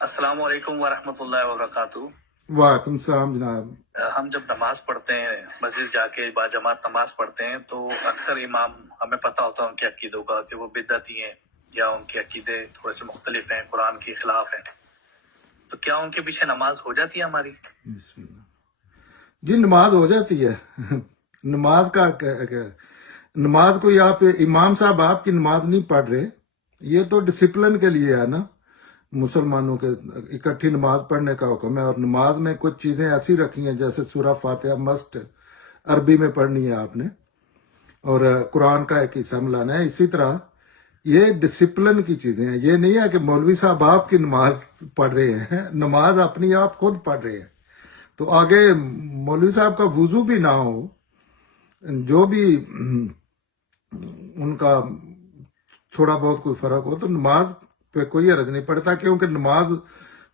السلام علیکم ورحمۃ اللہ وبرکاتہ۔ وعلیکم السلام جناب۔ ہم جب نماز پڑھتے ہیں، مسجد جا کے باجماعت نماز پڑھتے ہیں، تو اکثر امام ہمیں پتہ ہوتا ہے ان کے عقیدوں کا کہ وہ بدعتی ہیں یا ان کے عقیدے تھوڑے سے مختلف ہیں، قرآن کے خلاف ہیں، تو کیا ان کے پیچھے نماز ہو جاتی ہے ہماری؟ بسم اللہ جی، نماز ہو جاتی ہے۔ نماز کا نماز کوئی آپ امام صاحب آپ کی نماز نہیں پڑھ رہے، یہ تو ڈسپلن کے لیے ہے نا، مسلمانوں کے اکٹھی نماز پڑھنے کا حکم ہے، اور نماز میں کچھ چیزیں ایسی رکھی ہیں جیسے سورہ فاتحہ مسٹ عربی میں پڑھنی ہے آپ نے، اور قرآن کا ایک حصہ ملانا ہے۔ اسی طرح یہ ڈسپلن کی چیزیں ہیں، یہ نہیں ہے کہ مولوی صاحب آپ کی نماز پڑھ رہے ہیں، نماز اپنی آپ خود پڑھ رہے ہیں، تو آگے مولوی صاحب کا وضو بھی نہ ہو، جو بھی ان کا تھوڑا بہت کوئی فرق ہو، تو نماز پہ کوئی حرج نہیں پڑتا، کیونکہ نماز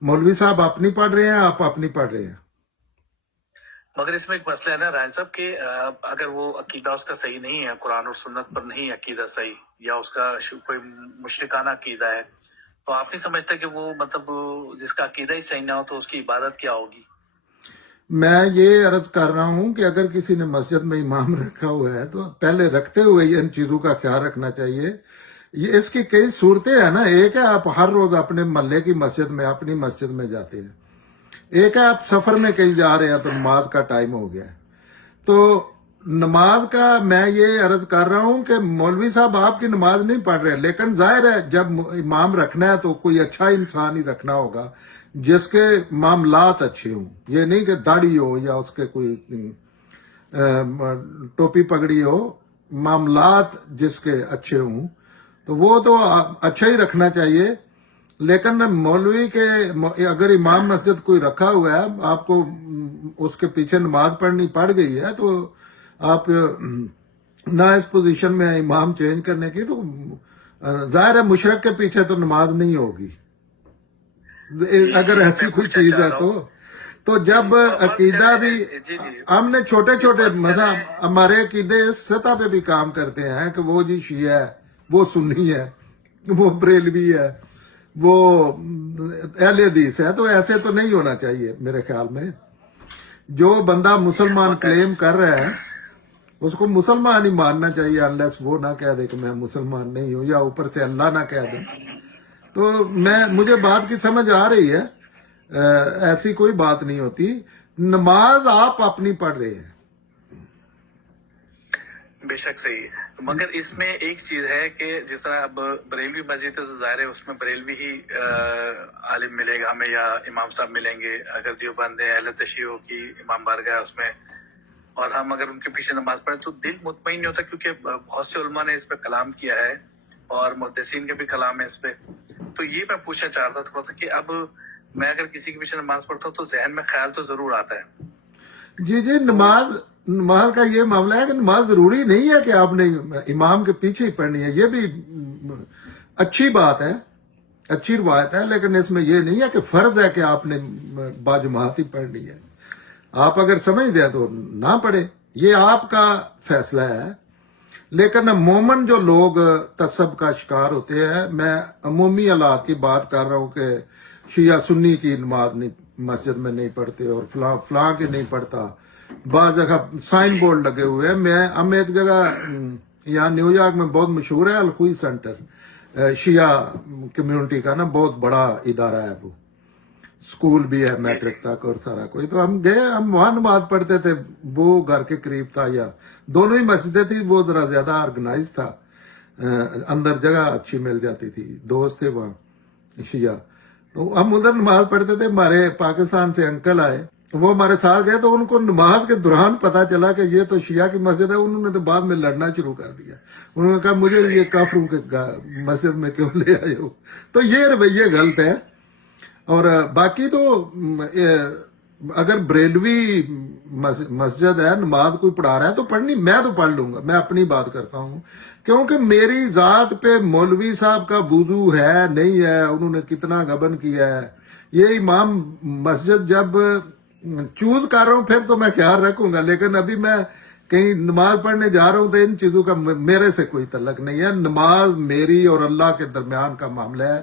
مولوی صاحب اپنی پڑھ رہے ہیں، آپ اپنی پڑھ رہے ہیں۔ مگر اس میں ایک مسئلہ ہے نا راجہ صاحب کہ اگر وہ عقیدہ اس کا صحیح نہیں ہے، قرآن اور سنت پر نہیں عقیدہ صحیح، یا اس کا کوئی مشرکانہ عقیدہ ہے، تو آپ نہیں سمجھتے کہ وہ مطلب جس کا عقیدہ ہی صحیح نہ ہو تو اس کی عبادت کیا ہوگی؟ میں یہ عرض کر رہا ہوں کہ اگر کسی نے مسجد میں امام رکھا ہوا ہے تو پہلے رکھتے ہوئے ان چیزوں کا خیال رکھنا چاہیے۔ یہ اس کی کئی صورتیں ہیں نا، ایک ہے آپ ہر روز اپنے محلے کی مسجد میں اپنی مسجد میں جاتے ہیں، ایک ہے آپ سفر میں کہیں جا رہے ہیں تو نماز کا ٹائم ہو گیا ہے۔ تو نماز کا میں یہ عرض کر رہا ہوں کہ مولوی صاحب آپ کی نماز نہیں پڑھ رہے، لیکن ظاہر ہے جب امام رکھنا ہے تو کوئی اچھا انسان ہی رکھنا ہوگا جس کے معاملات اچھے ہوں، یہ نہیں کہ داڑھی ہو یا اس کے کوئی ٹوپی پگڑی ہو، معاملات جس کے اچھے ہوں تو وہ تو اچھا ہی رکھنا چاہیے۔ لیکن مولوی کے اگر امام مسجد کوئی رکھا ہوا ہے، آپ کو اس کے پیچھے نماز پڑھنی پڑ گئی ہے، تو آپ نہ اس پوزیشن میں امام چینج کرنے کی، تو ظاہر ہے مشرک کے پیچھے تو نماز نہیں ہوگی اگر ایسی کوئی چیز ہے تو جب عقیدہ بھی ہم نے چھوٹے چھوٹے مثلا ہمارے عقیدے اس سطح پہ بھی کام کرتے ہیں کہ وہ جی شیعہ ہے، وہ سنی ہے، وہ بریلوی ہے، وہ اہل حدیث ہے، تو ایسے تو نہیں ہونا چاہیے میرے خیال میں۔ جو بندہ مسلمان کلیم کر رہا ہے اس کو مسلمان ہی ماننا چاہیے، انلیس وہ نہ کہہ دے کہ میں مسلمان نہیں ہوں، یا اوپر سے اللہ نہ کہہ دے۔ تو مجھے بات کی سمجھ آ رہی ہے، ایسی کوئی بات نہیں ہوتی، نماز آپ اپنی پڑھ رہے ہیں۔ بے شک صحیح ہے، مگر اس میں ایک چیز ہے کہ جس طرح اب بریلوی مسجد ہے تو ظاہر ہے اس میں بریلوی ہی عالم ملے گا ہمیں، یا امام صاحب ملیں گے۔ اگر دیوبند ہے، اہل تشیع کی امام بارگاہ اس میں، اور ہم اگر ان کے پیچھے نماز پڑھیں تو دل مطمئن نہیں ہوتا، کیونکہ بہت سے علماء نے اس پہ کلام کیا ہے اور محدثین کے بھی کلام ہے اس پہ۔ تو یہ میں پوچھنا چاہ رہا تھا تھوڑا سا کہ اب میں اگر کسی کے پیچھے نماز پڑھتا ہوں تو ذہن میں خیال تو ضرور آتا ہے۔ جی نماز کا یہ معاملہ ہے کہ نماز ضروری نہیں ہے کہ آپ نے امام کے پیچھے ہی پڑھنی ہے، یہ بھی اچھی بات ہے، اچھی روایت ہے، لیکن اس میں یہ نہیں ہے کہ فرض ہے کہ آپ نے باجماعت ہی پڑھنی ہے۔ آپ اگر سمجھ دیں تو نہ پڑھے، یہ آپ کا فیصلہ ہے۔ لیکن عموماً جو لوگ تعصب کا شکار ہوتے ہیں، میں عمومی حالات کی بات کر رہا ہوں کہ شیعہ سنی کی نماز نہیں مسجد میں نہیں پڑھتے اور فلاں فلاں کے نہیں پڑھتا، بعض جگہ سائن بورڈ لگے ہوئے ہیں۔ ہم ایک جگہ یہاں نیو یارک میں بہت مشہور ہے الخوئی سینٹر، شیعہ کمیونٹی کا نا بہت بڑا ادارہ ہے، وہ اسکول بھی ہے میٹرک تک اور سارا کوئی، تو ہم گئے، ہم وہاں نماز پڑھتے تھے، وہ گھر کے قریب تھا، یا دونوں ہی مسجدیں تھی، وہ ذرا زیادہ آرگنائز تھا، اندر جگہ اچھی مل جاتی تھی، دوست تھے وہاں شیعہ، تو ہم ادھر نماز پڑھتے تھے۔ ہمارے پاکستان سے انکل آئے، وہ ہمارے ساتھ گئے، تو ان کو نماز کے دوران پتا چلا کہ یہ تو شیعہ کی مسجد ہے، انہوں نے تو بعد میں لڑنا شروع کر دیا، انہوں نے کہا مجھے یہ کافروں کے مسجد میں کیوں لے آئے ہو۔ تو یہ رویے غلط ہے۔ اور باقی تو اگر بریلوی مسجد ہے، نماز کوئی پڑھا رہا ہے تو پڑھنی، میں تو پڑھ لوں گا، میں اپنی بات کرتا ہوں، کیونکہ میری ذات پہ مولوی صاحب کا وضو ہے نہیں ہے، انہوں نے کتنا غبن کیا ہے، یہ امام مسجد جب چوز کر رہا ہوں پھر تو میں خیال رکھوں گا، لیکن ابھی میں کہیں نماز پڑھنے جا رہا ہوں تو ان چیزوں کا میرے سے کوئی تعلق نہیں ہے۔ نماز میری اور اللہ کے درمیان کا معاملہ ہے،